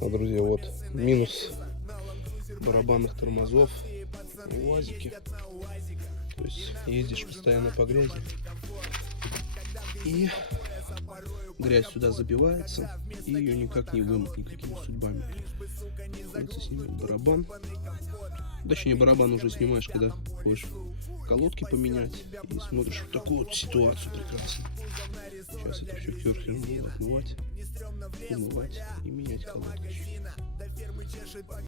Друзья, вот минус барабанных тормозов в УАЗике. То есть ездишь постоянно по грязи, и грязь сюда забивается, и ее никак не вымыть никакими судьбами. Давайте снимем барабан. Точнее, барабан уже снимаешь, когда хочешь колодки поменять, и смотришь вот такую вот ситуацию прекрасную. Сейчас это все керхером буду отмывать, умывать и менять колодки.